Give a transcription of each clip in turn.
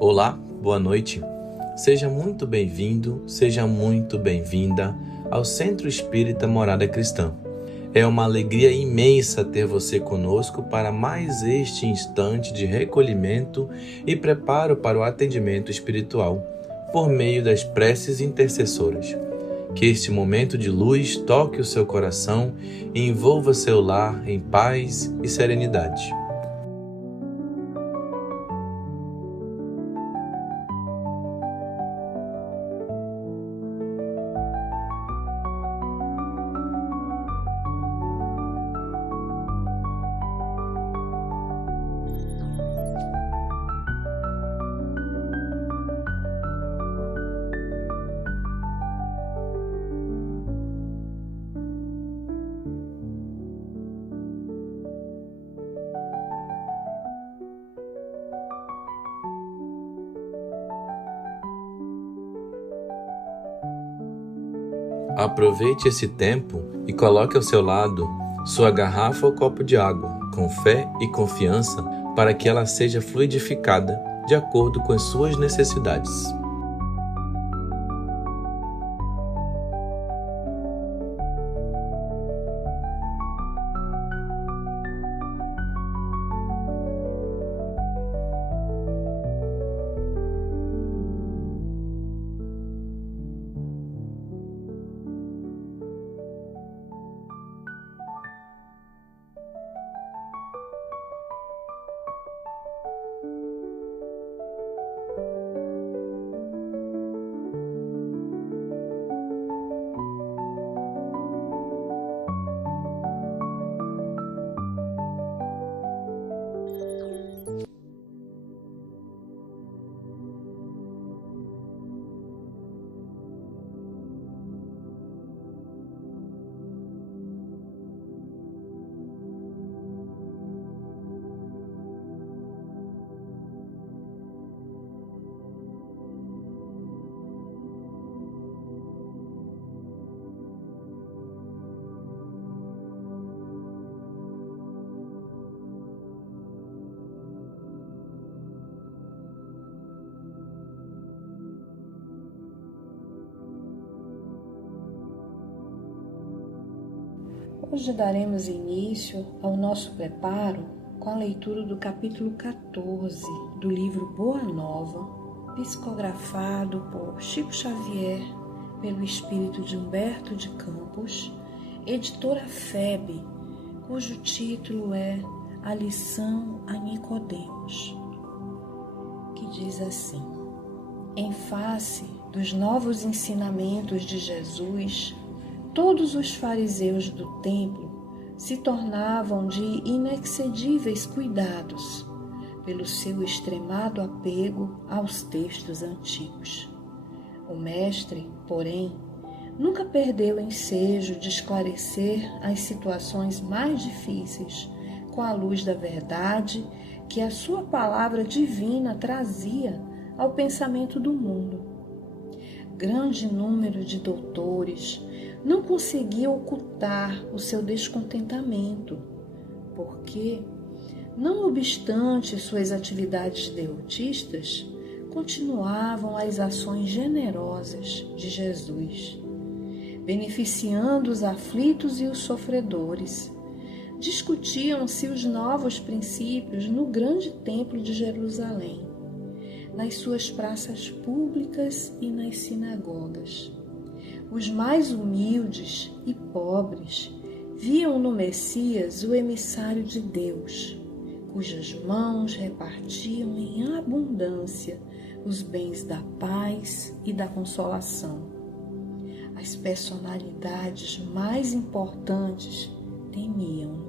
Olá, boa noite. Seja muito bem-vindo, seja muito bem-vinda ao Centro Espírita Morada Cristã. É uma alegria imensa ter você conosco para mais este instante de recolhimento e preparo para o atendimento espiritual, por meio das preces intercessoras. Que este momento de luz toque o seu coração e envolva seu lar em paz e serenidade. Aproveite esse tempo e coloque ao seu lado sua garrafa ou copo de água, com fé e confiança, para que ela seja fluidificada de acordo com as suas necessidades. Hoje daremos início ao nosso preparo com a leitura do capítulo 14 do livro Boa Nova, psicografado por Chico Xavier pelo espírito de Humberto de Campos, editora FEB, cujo título é A Lição a Nicodemos, que diz assim: em face dos novos ensinamentos de Jesus, todos os fariseus do templo se tornavam de inexcedíveis cuidados pelo seu extremado apego aos textos antigos. O mestre, porém, nunca perdeu ensejo de esclarecer as situações mais difíceis com a luz da verdade que a sua palavra divina trazia ao pensamento do mundo. Grande número de doutores não conseguia ocultar o seu descontentamento, porque, não obstante suas atividades deotistas, continuavam as ações generosas de Jesus, beneficiando os aflitos e os sofredores. Discutiam-se os novos princípios no grande templo de Jerusalém, nas suas praças públicas e nas sinagogas. Os mais humildes e pobres viam no Messias o emissário de Deus, cujas mãos repartiam em abundância os bens da paz e da consolação. As personalidades mais importantes temiam-no.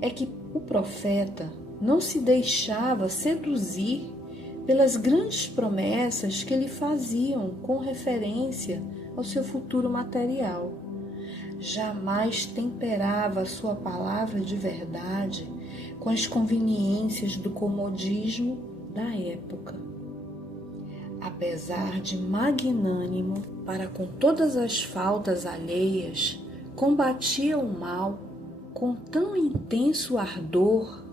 É que o profeta não se deixava seduzir pelas grandes promessas que lhe faziam com referência ao seu futuro material. Jamais temperava a sua palavra de verdade com as conveniências do comodismo da época. Apesar de magnânimo para com todas as faltas alheias, combatia o mal com tão intenso ardor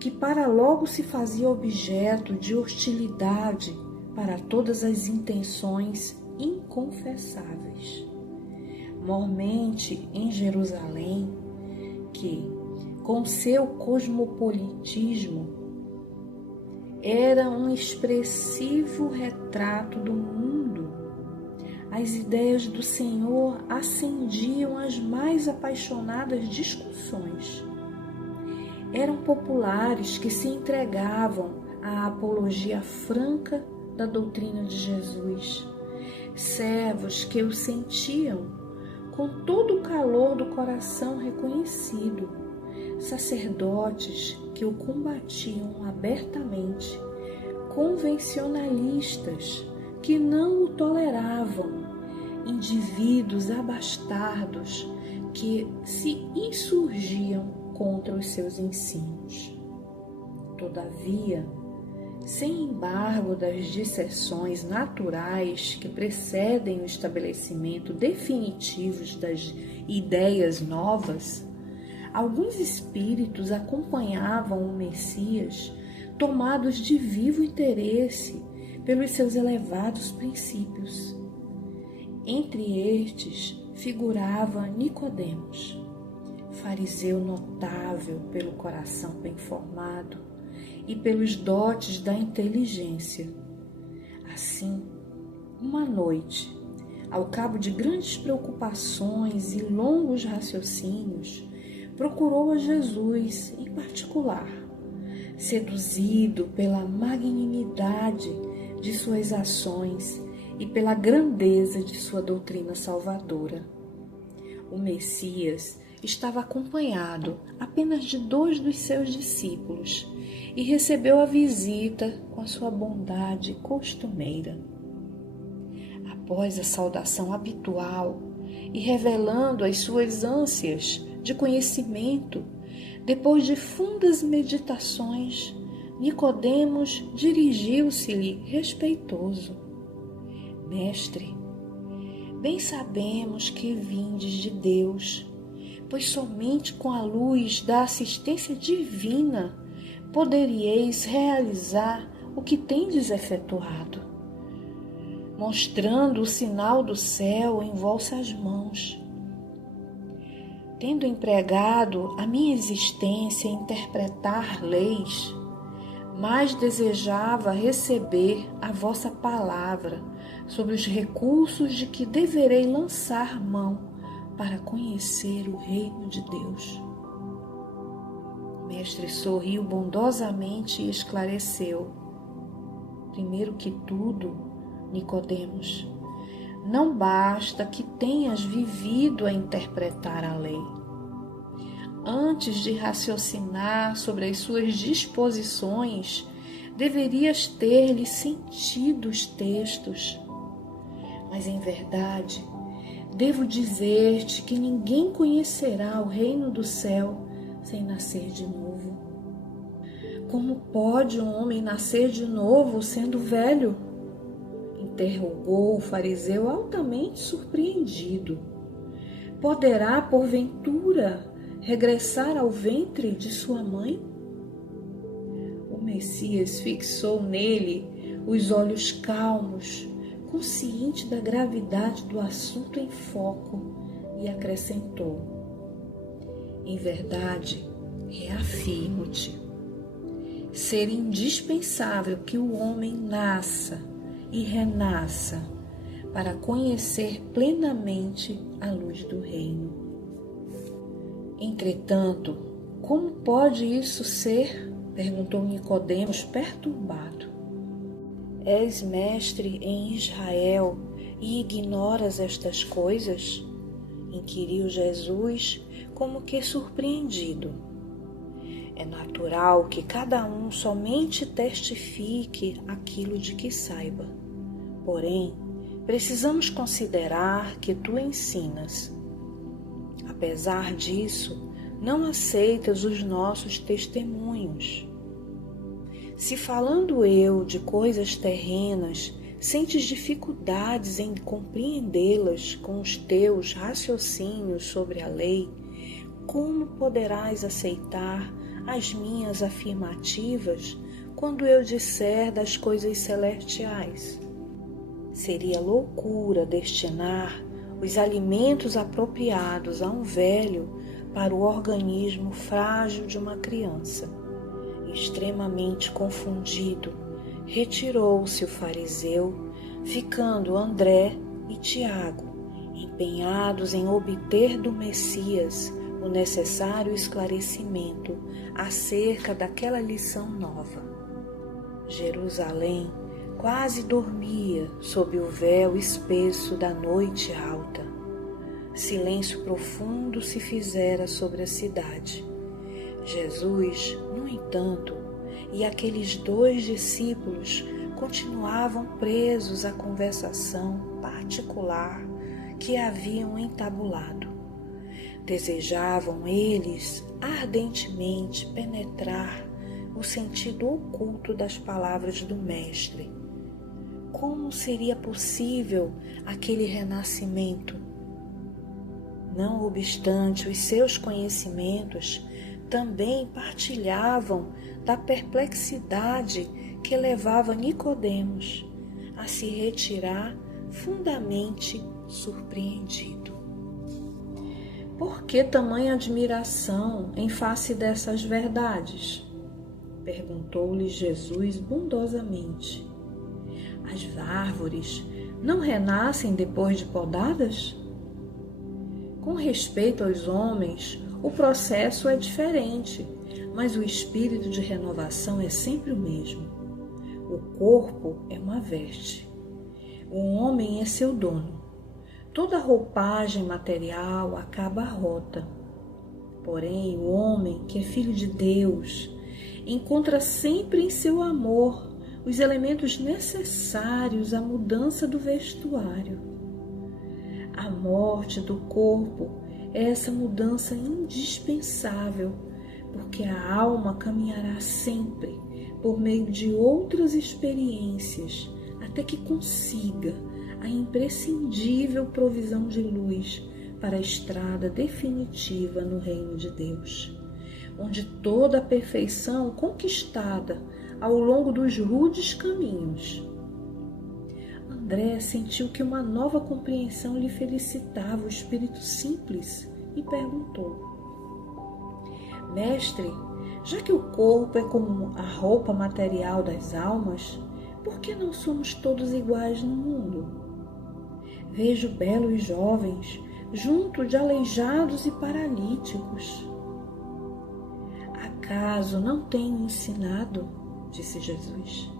que para logo se fazia objeto de hostilidade para todas as intenções inconfessáveis. Mormente em Jerusalém, que, com seu cosmopolitismo, era um expressivo retrato do mundo, as ideias do Senhor acendiam as mais apaixonadas discussões. Eram populares que se entregavam à apologia franca da doutrina de Jesus, servos que o sentiam com todo o calor do coração reconhecido, sacerdotes que o combatiam abertamente, convencionalistas que não o toleravam, indivíduos abastardos que se insurgiam contra os seus ensinos. Todavia, sem embargo das disseções naturais que precedem o estabelecimento definitivo das ideias novas, alguns espíritos acompanhavam o Messias, tomados de vivo interesse pelos seus elevados princípios. Entre estes figurava Nicodemos, fariseu notável pelo coração bem formado e pelos dotes da inteligência. Assim, uma noite, ao cabo de grandes preocupações e longos raciocínios, procurou a Jesus em particular, seduzido pela magnanimidade de suas ações e pela grandeza de sua doutrina salvadora. O Messias estava acompanhado apenas de 2 dos seus discípulos e recebeu a visita com a sua bondade costumeira. Após a saudação habitual e revelando as suas ânsias de conhecimento, depois de fundas meditações, Nicodemos dirigiu-se-lhe respeitoso: Mestre, bem sabemos que vindes de Deus, pois somente com a luz da assistência divina poderíeis realizar o que tendes efetuado, mostrando o sinal do céu em vossas mãos. Tendo empregado a minha existência em interpretar leis, mais desejava receber a vossa palavra sobre os recursos de que deverei lançar mão para conhecer o reino de Deus. O mestre sorriu bondosamente e esclareceu: primeiro que tudo, Nicodemos, não basta que tenhas vivido a interpretar a lei. Antes de raciocinar sobre as suas disposições, deverias ter-lhe sentido os textos. Mas, em verdade, devo dizer-te que ninguém conhecerá o reino do céu sem nascer de novo. Como pode um homem nascer de novo sendo velho? Interrogou o fariseu altamente surpreendido. Poderá, porventura, regressar ao ventre de sua mãe? O Messias fixou nele os olhos calmos, consciente da gravidade do assunto em foco, e acrescentou: em verdade, reafirmo-te, ser indispensável que o homem nasça e renasça para conhecer plenamente a luz do reino. Entretanto, como pode isso ser? Perguntou Nicodemos, perturbado. És mestre em Israel e ignoras estas coisas? Inquiriu Jesus, como que surpreendido. É natural que cada um somente testifique aquilo de que saiba. Porém, precisamos considerar que tu ensinas. Apesar disso, não aceitas os nossos testemunhos. Se falando eu de coisas terrenas, sentes dificuldades em compreendê-las com os teus raciocínios sobre a lei, como poderás aceitar as minhas afirmativas quando eu disser das coisas celestiais? Seria loucura destinar os alimentos apropriados a um velho para o organismo frágil de uma criança. Extremamente confundido, retirou-se o fariseu, ficando André e Tiago, empenhados em obter do Messias o necessário esclarecimento acerca daquela lição nova. Jerusalém quase dormia sob o véu espesso da noite alta. Silêncio profundo se fizera sobre a cidade. Jesus, no entanto, e aqueles 2 discípulos continuavam presos à conversação particular que haviam entabulado. Desejavam eles ardentemente penetrar o sentido oculto das palavras do Mestre. Como seria possível aquele renascimento? Não obstante os seus conhecimentos, também partilhavam da perplexidade que levava Nicodemos a se retirar fundamente surpreendido. Por que tamanha admiração em face dessas verdades? Perguntou-lhe Jesus bondosamente. As árvores não renascem depois de podadas? Com respeito aos homens, o processo é diferente, mas o espírito de renovação é sempre o mesmo. O corpo é uma veste. O homem é seu dono. Toda roupagem material acaba rota. Porém, o homem, que é filho de Deus, encontra sempre em seu amor os elementos necessários à mudança do vestuário. A morte do corpo é essa mudança indispensável, porque a alma caminhará sempre por meio de outras experiências até que consiga a imprescindível provisão de luz para a estrada definitiva no reino de Deus, onde toda a perfeição conquistada ao longo dos rudes caminhos. André sentiu que uma nova compreensão lhe felicitava o espírito simples e perguntou: Mestre, já que o corpo é como a roupa material das almas, por que não somos todos iguais no mundo? Vejo belos jovens junto de aleijados e paralíticos. Acaso não tenho ensinado, disse Jesus,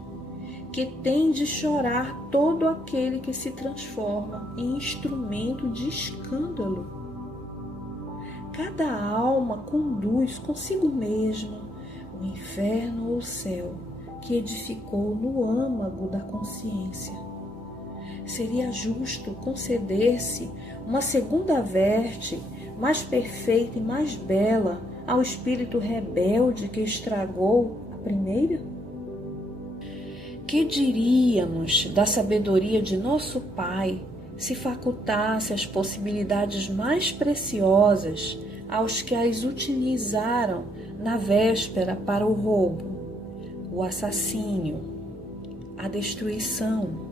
que tem de chorar todo aquele que se transforma em instrumento de escândalo? Cada alma conduz consigo mesma o inferno ou o céu que edificou no âmago da consciência. Seria justo conceder-se uma segunda veste, mais perfeita e mais bela, ao espírito rebelde que estragou a primeira? Que diríamos da sabedoria de nosso Pai se facultasse as possibilidades mais preciosas aos que as utilizaram na véspera para o roubo, o assassínio, a destruição?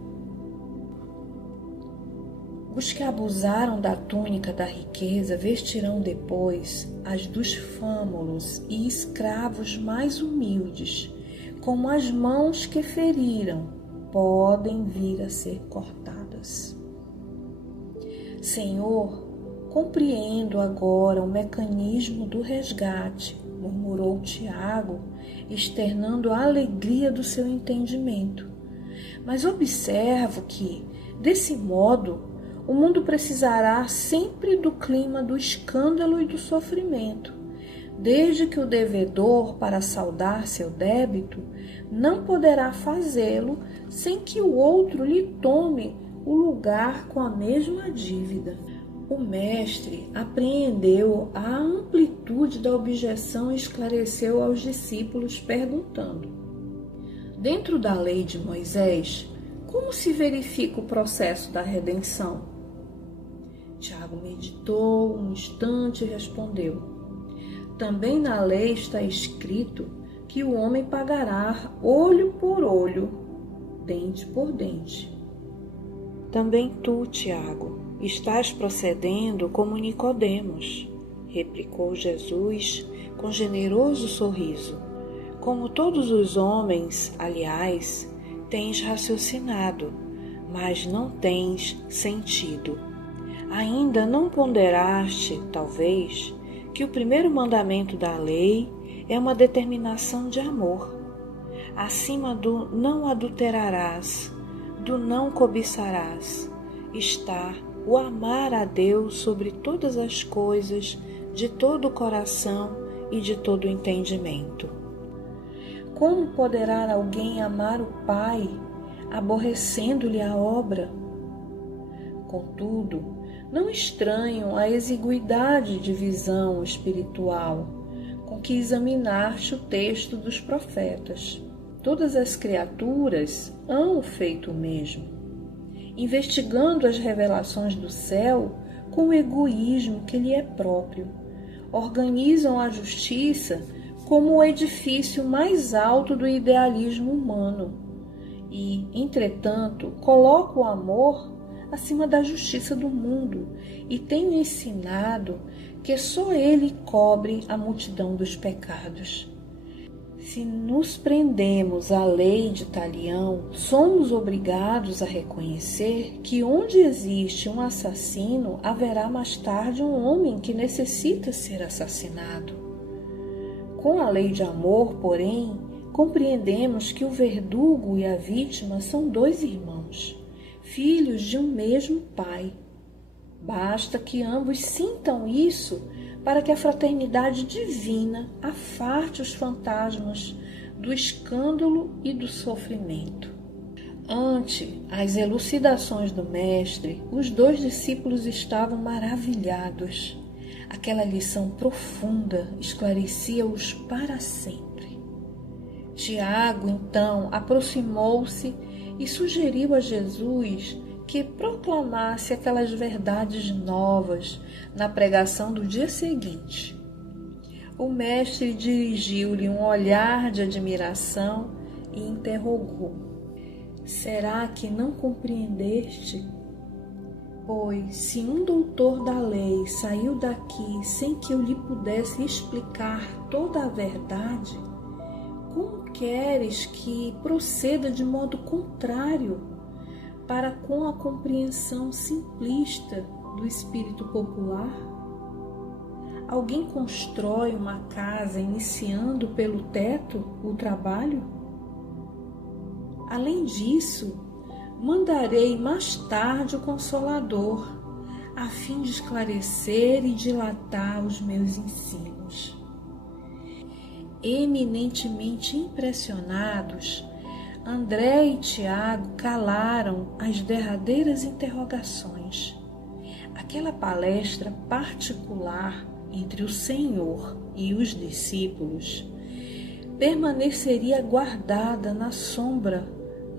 Os que abusaram da túnica da riqueza vestirão depois as dos fâmulos e escravos mais humildes, como as mãos que feriram podem vir a ser cortadas. Senhor, compreendo agora o mecanismo do resgate, murmurou Tiago, externando a alegria do seu entendimento. Mas observo que, desse modo, o mundo precisará sempre do clima do escândalo e do sofrimento, desde que o devedor, para saldar seu débito, não poderá fazê-lo sem que o outro lhe tome o lugar com a mesma dívida. O mestre apreendeu a amplitude da objeção e esclareceu aos discípulos, perguntando: dentro da lei de Moisés, como se verifica o processo da redenção? Tiago meditou um instante e respondeu: Também na lei está escrito que o homem pagará olho por olho, dente por dente. Também tu, Tiago, estás procedendo como Nicodemos, replicou Jesus com generoso sorriso. Como todos os homens, aliás, tens raciocinado, mas não tens sentido. Ainda não ponderaste, talvez, que o primeiro mandamento da lei é uma determinação de amor. Acima do não adulterarás, do não cobiçarás, está o amar a Deus sobre todas as coisas, de todo o coração e de todo o entendimento. Como poderá alguém amar o Pai, aborrecendo-lhe a obra? Contudo, não estranho a exiguidade de visão espiritual com que examinaste o texto dos profetas. Todas as criaturas hão feito o mesmo, investigando as revelações do céu com o egoísmo que lhe é próprio. Organizam a justiça como o edifício mais alto do idealismo humano e, entretanto, colocam o amor acima da justiça do mundo e tenho ensinado que só ele cobre a multidão dos pecados. Se nos prendemos à lei de Talião, somos obrigados a reconhecer que onde existe um assassino, haverá mais tarde um homem que necessita ser assassinado. Com a lei de amor, porém, compreendemos que o verdugo e a vítima são dois irmãos, filhos de um mesmo pai. Basta que ambos sintam isso para que a fraternidade divina afaste os fantasmas do escândalo e do sofrimento. Ante as elucidações do mestre, os dois discípulos estavam maravilhados. Aquela lição profunda esclarecia-os para sempre. Tiago, então, aproximou-se e sugeriu a Jesus que proclamasse aquelas verdades novas na pregação do dia seguinte. O mestre dirigiu-lhe um olhar de admiração e interrogou: será que não compreendeste? Pois, se um doutor da lei saiu daqui sem que eu lhe pudesse explicar toda a verdade, como queres que proceda de modo contrário para com a compreensão simplista do espírito popular? Alguém constrói uma casa iniciando pelo teto o trabalho? Além disso, mandarei mais tarde o Consolador, a fim de esclarecer e dilatar os meus ensinos. Eminentemente impressionados, André e Tiago calaram as derradeiras interrogações. Aquela palestra particular entre o Senhor e os discípulos permaneceria guardada na sombra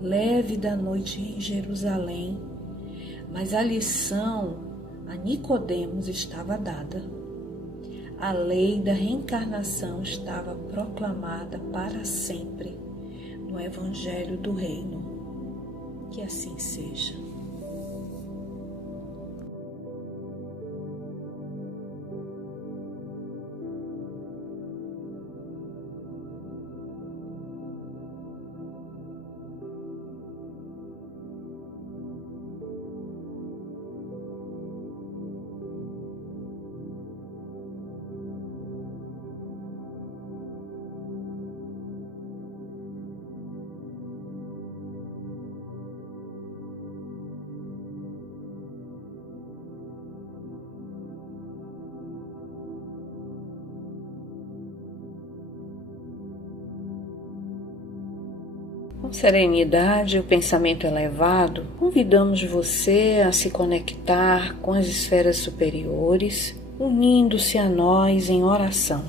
leve da noite em Jerusalém, mas a lição a Nicodemos estava dada. A lei da reencarnação estava proclamada para sempre no Evangelho do Reino. Que assim seja. Com serenidade e o pensamento elevado, convidamos você a se conectar com as esferas superiores, unindo-se a nós em oração.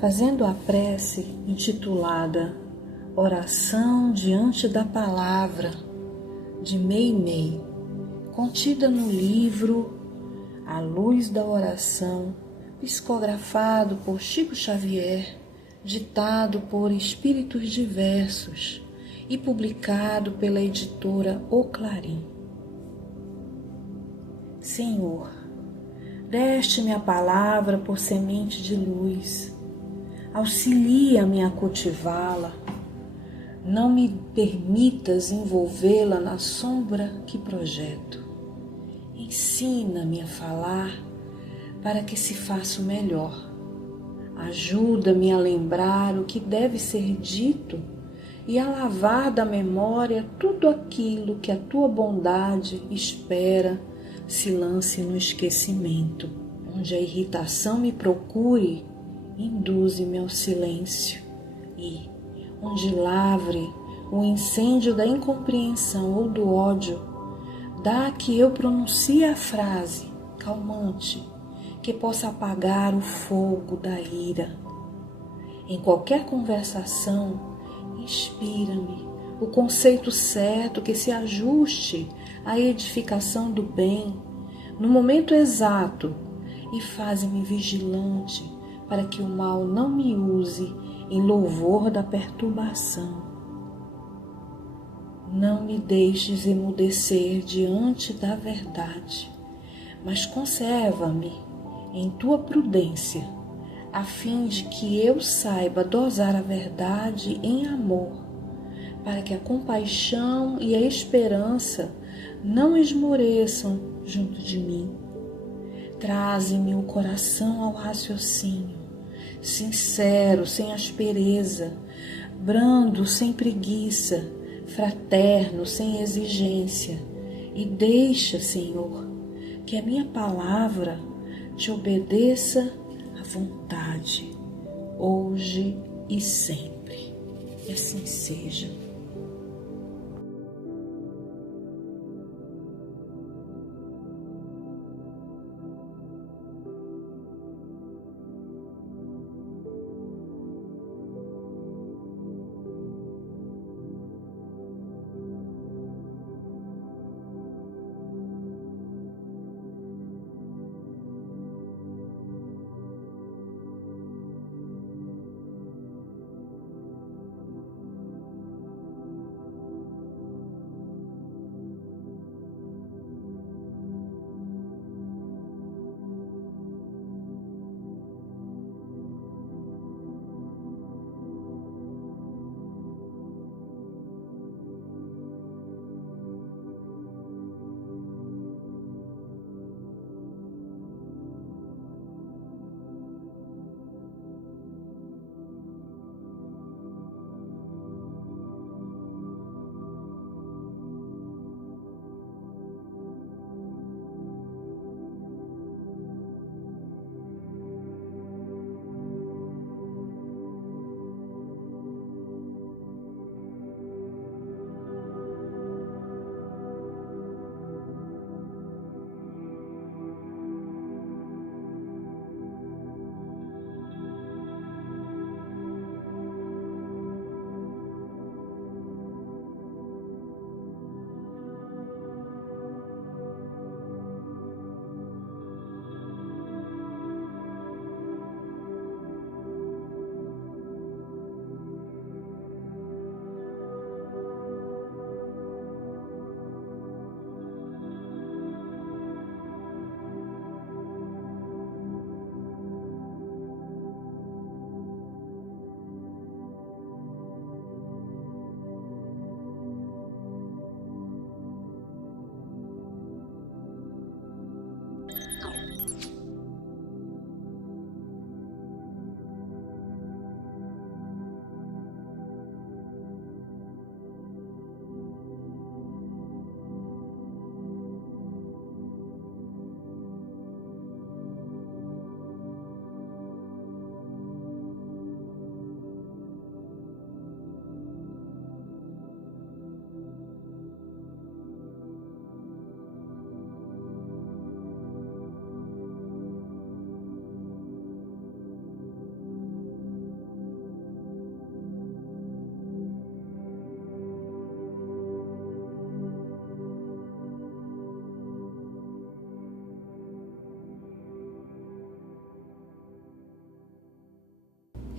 fazendo a prece intitulada Oração diante da Palavra, de Meimei, contida no livro A Luz da Oração, psicografado por Chico Xavier, ditado por espíritos diversos e publicado pela editora O Clarim. Senhor, deste-me a palavra por semente de luz, auxilia-me a cultivá-la, não me permitas envolvê-la na sombra que projeto. Ensina-me a falar para que se faça o melhor. Ajuda-me a lembrar o que deve ser dito e a lavar da memória tudo aquilo que a tua bondade espera se lance no esquecimento. Onde a irritação me procure, induze-me ao silêncio e, onde lavre o incêndio da incompreensão ou do ódio, dá que eu pronuncie a frase calmante que possa apagar o fogo da ira. Em qualquer conversação, inspira-me o conceito certo que se ajuste à edificação do bem no momento exato e faze-me vigilante para que o mal não me use em louvor da perturbação. Não me deixes emudecer diante da verdade, mas conserva-me em tua prudência, a fim de que eu saiba dosar a verdade em amor, para que a compaixão e a esperança não esmoreçam junto de mim. Traze-me o coração ao raciocínio, sincero, sem aspereza, brando, sem preguiça, fraterno, sem exigência, e deixa, Senhor, que a minha palavra te obedeça à vontade, hoje e sempre. E assim seja.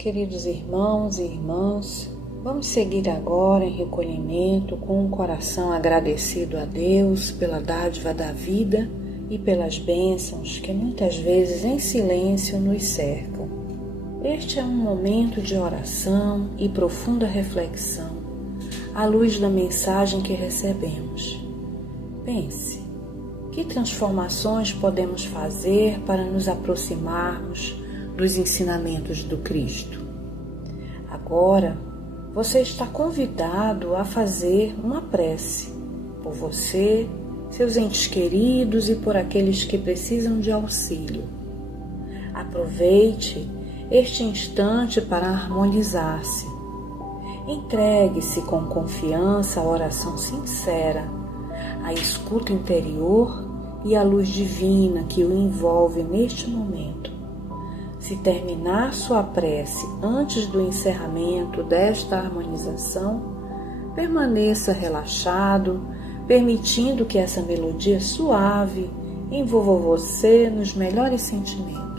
Queridos irmãos e irmãs, vamos seguir agora em recolhimento com um coração agradecido a Deus pela dádiva da vida e pelas bênçãos que muitas vezes em silêncio nos cercam. Este é um momento de oração e profunda reflexão à luz da mensagem que recebemos. Pense, que transformações podemos fazer para nos aproximarmos dos ensinamentos do Cristo? Agora, você está convidado a fazer uma prece por você, seus entes queridos e por aqueles que precisam de auxílio. Aproveite este instante para harmonizar-se. Entregue-se com confiança à oração sincera, à escuta interior e à luz divina que o envolve neste momento. Se terminar sua prece antes do encerramento desta harmonização, permaneça relaxado, permitindo que essa melodia suave envolva você nos melhores sentimentos.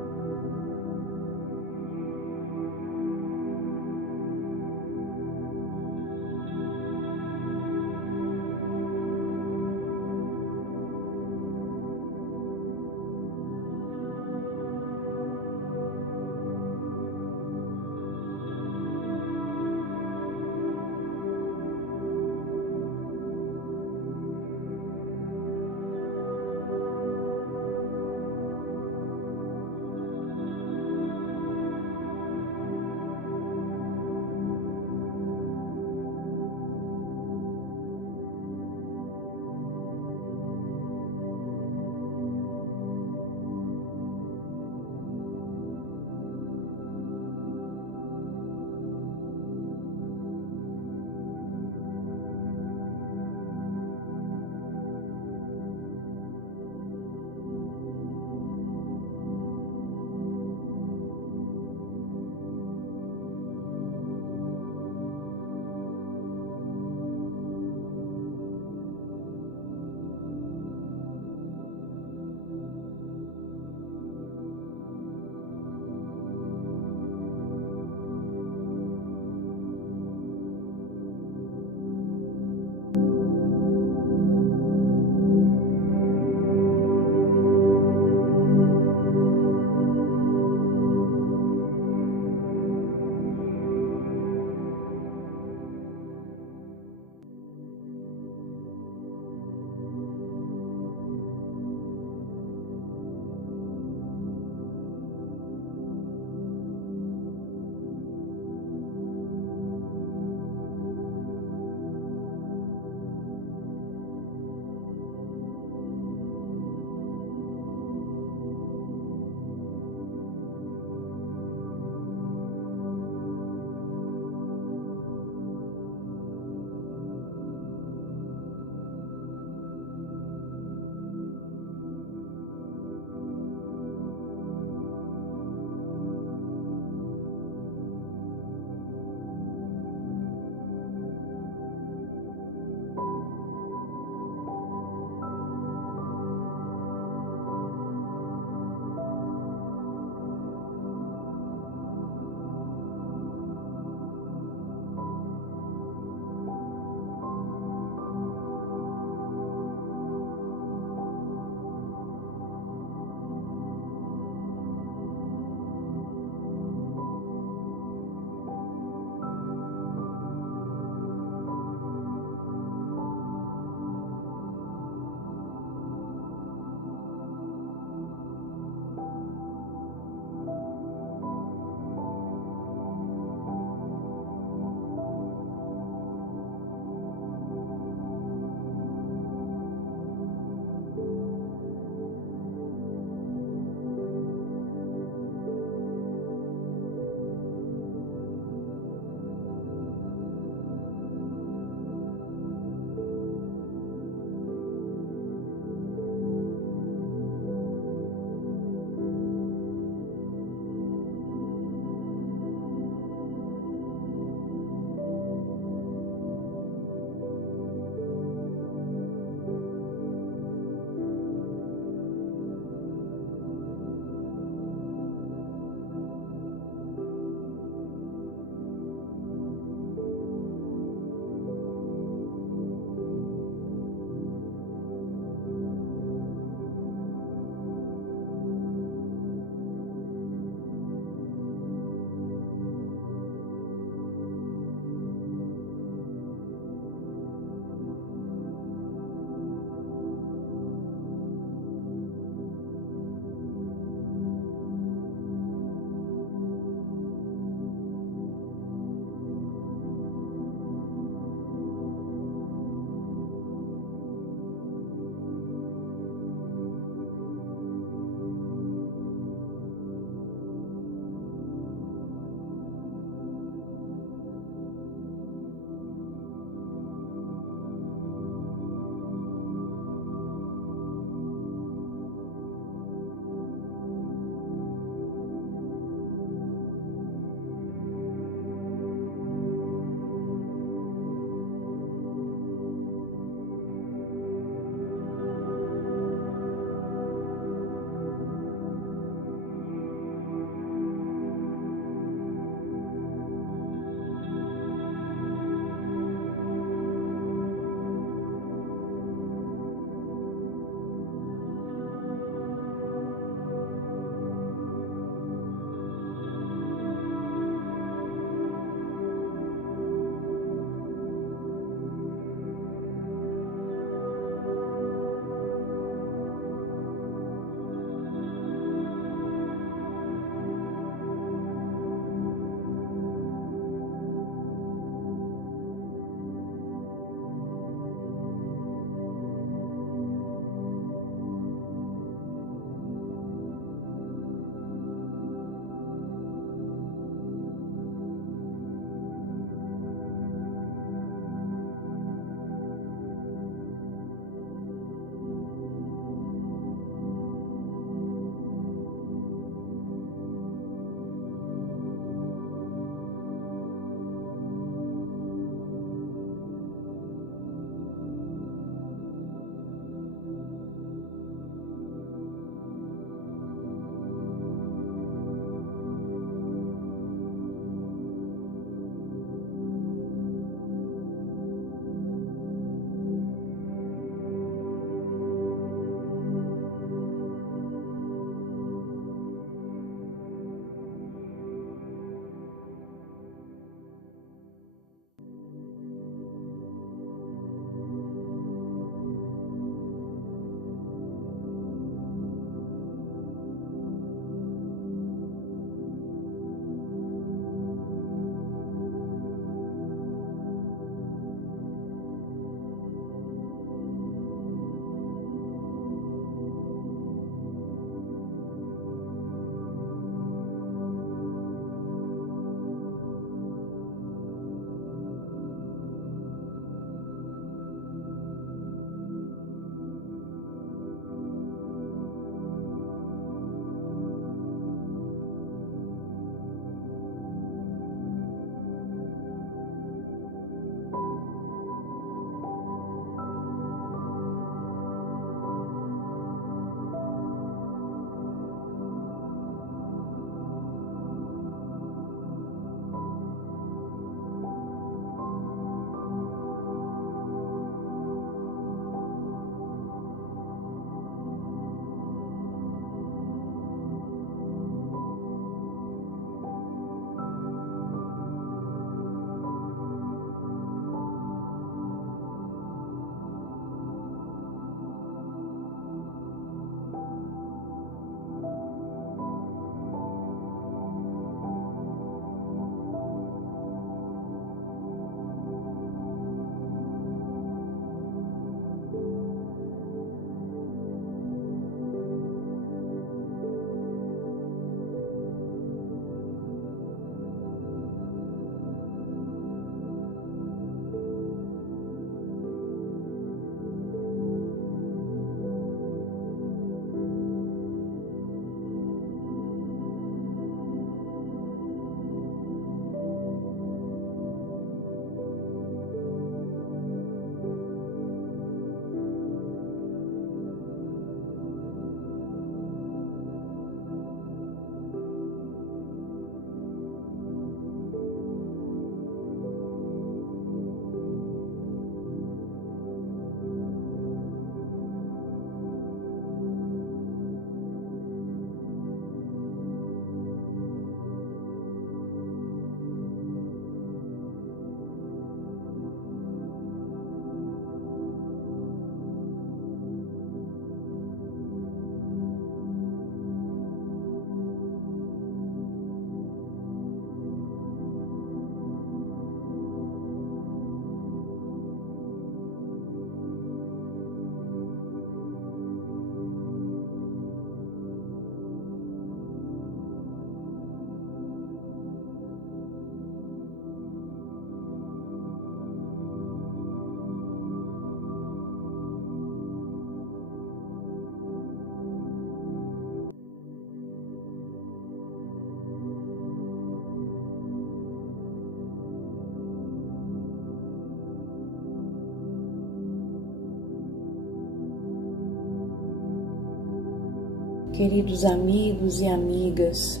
Queridos amigos e amigas,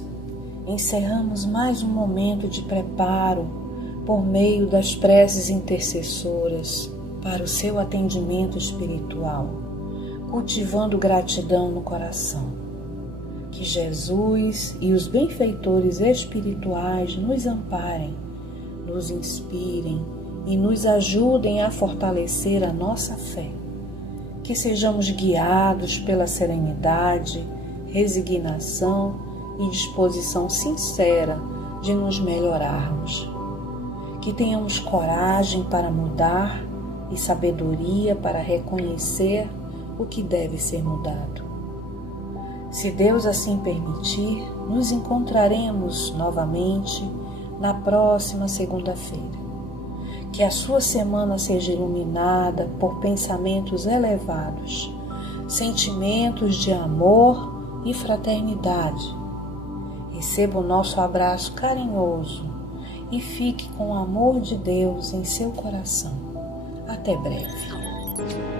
encerramos mais um momento de preparo por meio das preces intercessoras para o seu atendimento espiritual, cultivando gratidão no coração. Que Jesus e os benfeitores espirituais nos amparem, nos inspirem e nos ajudem a fortalecer a nossa fé. Que sejamos guiados pela serenidade, resignação e disposição sincera de nos melhorarmos. Que tenhamos coragem para mudar e sabedoria para reconhecer o que deve ser mudado. Se Deus assim permitir, nos encontraremos novamente na próxima segunda-feira. Que a sua semana seja iluminada por pensamentos elevados, sentimentos de amor e fraternidade. Receba o nosso abraço carinhoso e fique com o amor de Deus em seu coração. Até breve.